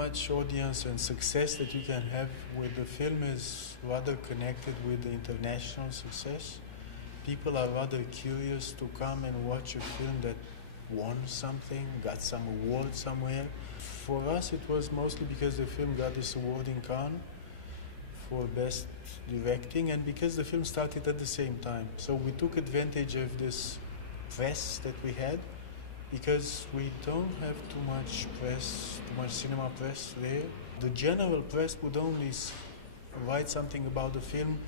much audience and success that you can have with the film is rather connected with the international success. People are rather curious to come and watch a film that won something, got some award somewhere. For us, it was mostly because the film got this award in Cannes for best directing, and because the film started at the same time. So we took advantage of this press that we had, because we don't have too much press, too much cinema press there. The general press would only write something about the film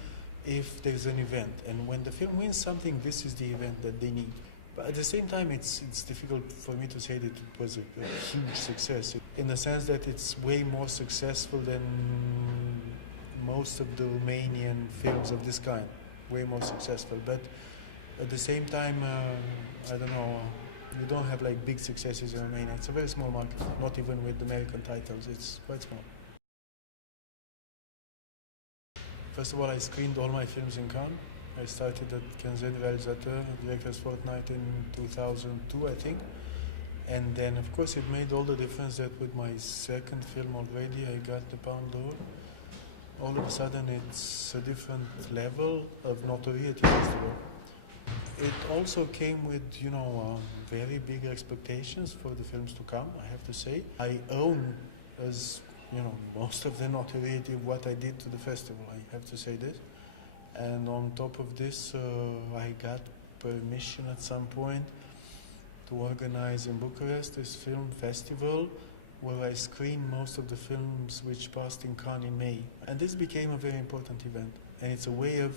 if there's an event, and when the film wins something, this is the event that they need. But at the same time, it's difficult for me to say that it was a huge success, in the sense that it's way more successful than most of the Romanian films of this kind, way more successful. But at the same time, I don't know, you don't have like big successes in Romania. It's a very small market, not even with American titles, it's quite small. First of all, I screened all my films in Cannes. I started at Quinzaine Réalisateur, Director's Fortnight in 2002, I think. And then, of course, it made all the difference that with my second film already, I got the Palme d'Or. All of a sudden, it's a different level of notoriety, first of all. It also came with, very big expectations for the films to come, I have to say. I own, as most of the notoriety of what I did to the festival, I have to say this. And on top of this, I got permission at some point to organize in Bucharest this film festival, where I screened most of the films which passed in Cannes in May. And this became a very important event. And it's a way of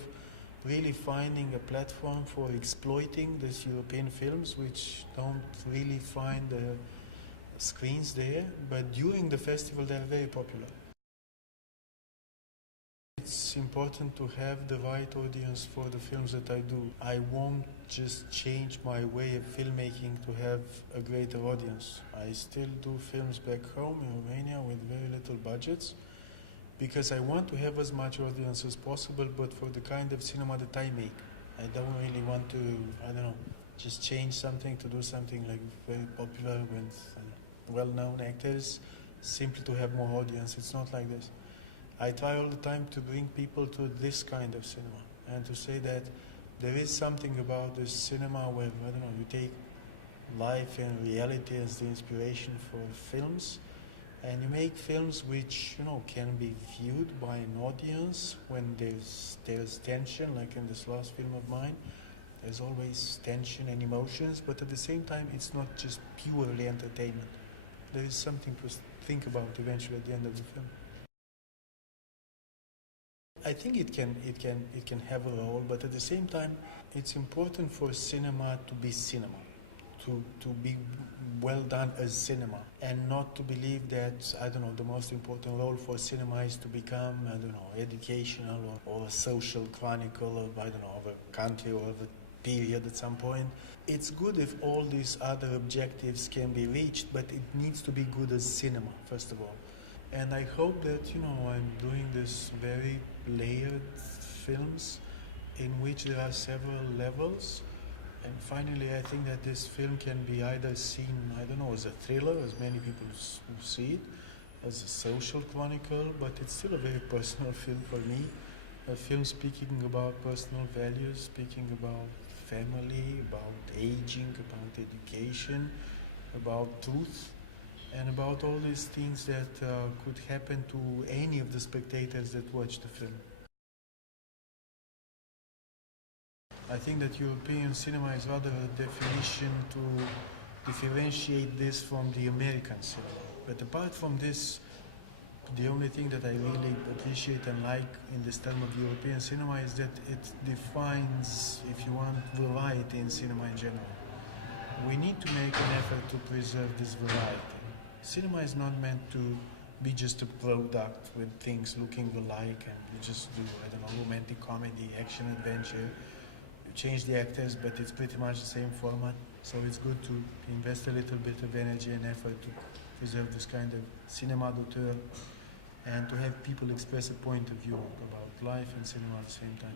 really finding a platform for exploiting these European films, which don't really find screens there, but during the festival they're very popular. It's important to have the right audience for the films that I do. I won't just change my way of filmmaking to have a greater audience. I still do films back home in Romania with very little budgets, because I want to have as much audience as possible, but for the kind of cinema that I make. I don't really want to, just change something to do something like very popular with well-known actors, simply to have more audience. It's not like this. I try all the time to bring people to this kind of cinema, and to say that there is something about this cinema where, you take life and reality as the inspiration for films, and you make films which, can be viewed by an audience when there's tension, like in this last film of mine. There's always tension and emotions, but at the same time, it's not just purely entertainment. There is something to think about eventually at the end of the film. I think it can have a role, but at the same time, it's important for cinema to be cinema, to be well done as cinema, and not to believe that, the most important role for cinema is to become, educational or a social chronicle of, of a country or of a period at some point. It's good if all these other objectives can be reached, but it needs to be good as cinema, first of all. And I hope that, I'm doing this very layered films in which there are several levels. And finally, I think that this film can be either seen, as a thriller, as many people see it, as a social chronicle, but it's still a very personal film for me. A film speaking about personal values, speaking about family, about aging, about education, about truth, and about all these things that could happen to any of the spectators that watch the film. I think that European cinema is rather a definition to differentiate this from the American cinema. But apart from this, the only thing that I really appreciate and like in this term of European cinema is that it defines, if you want, variety in cinema in general. We need to make an effort to preserve this variety. Cinema is not meant to be just a product with things looking alike, and you just do, romantic comedy, action, adventure. You change the actors, but it's pretty much the same format. So it's good to invest a little bit of energy and effort to preserve this kind of cinéma d'auteur, and to have people express a point of view about life and cinema at the same time.